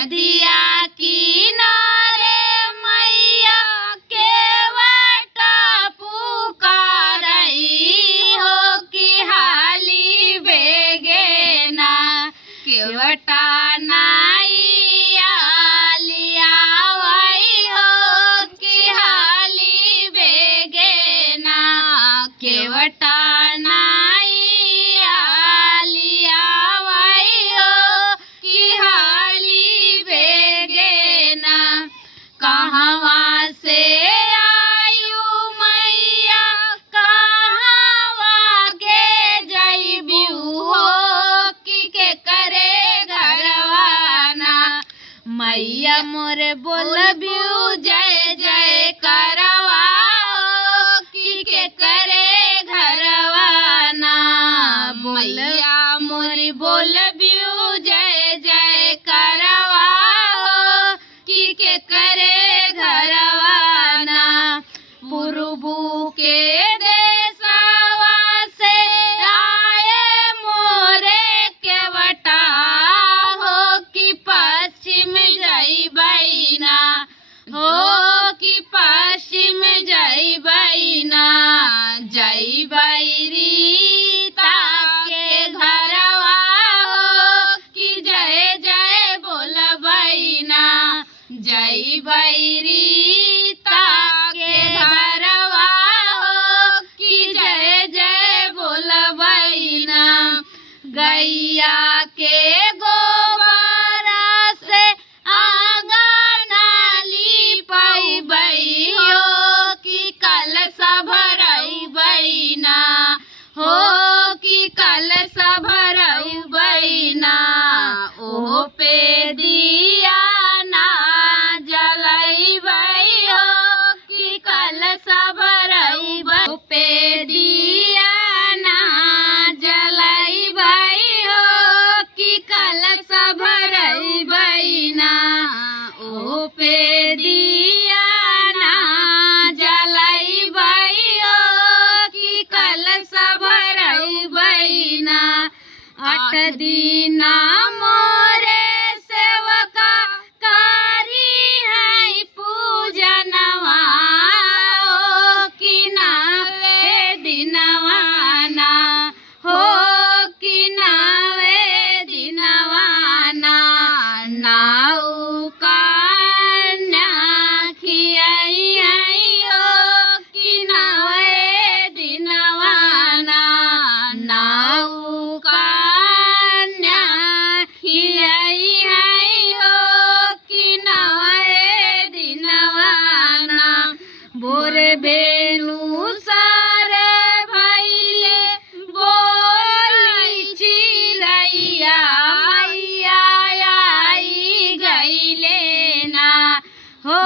नदिया किनारे मैया केवटा पुकारई हो कि हाली बेगे ना केवटा नाई आलियावई हो कि हाली बेगे ना केवटा नाई आलियावई हो कि हाली बेगे ना कहवा से आयु मैया कहवा के जइबू हो कि के करे घरवाना मैया मोरे बोलबियू जय जय करवा हो कि के करे घरवाना मैया मोरी बोलबियू जय जय करवा हो कि के करे घरवाना पुरबू के देशवा से आए मोरे केवटा हो कि पश्चिम जइबई ना हो कि पश्चिम जइबई ना जइबई रीता के घरवा हो कि जय जय बोलबई ना जइबई रीता के घरवा हो कि जय जय बोलबई ना गैया के गोबरा से आंगन लीपइबई हो कि कलशा भरइबई ना हो कि कलशा भरइबई ना ओह पे दिया ना जलइबई हो कि कलशा भरइबई ओह पे दिया ना जलइबई हो कि कलशा भरइबई ना ओह पे दिया ना जलइबई हो कि कलशा भरइबई ना 8 दिना मोरे सेवका कारी है पूजनवा हो कि नावे दिनवा ना हो कि नावे दिनवा ना नाउ कन्या खियाई हो कि नावे दिनवा ना नाउ कन्या खियाई हो कि नावे दिनवा ना भोर बेनु सारे भइले बोली चिरैया मैया आई गइले ना हो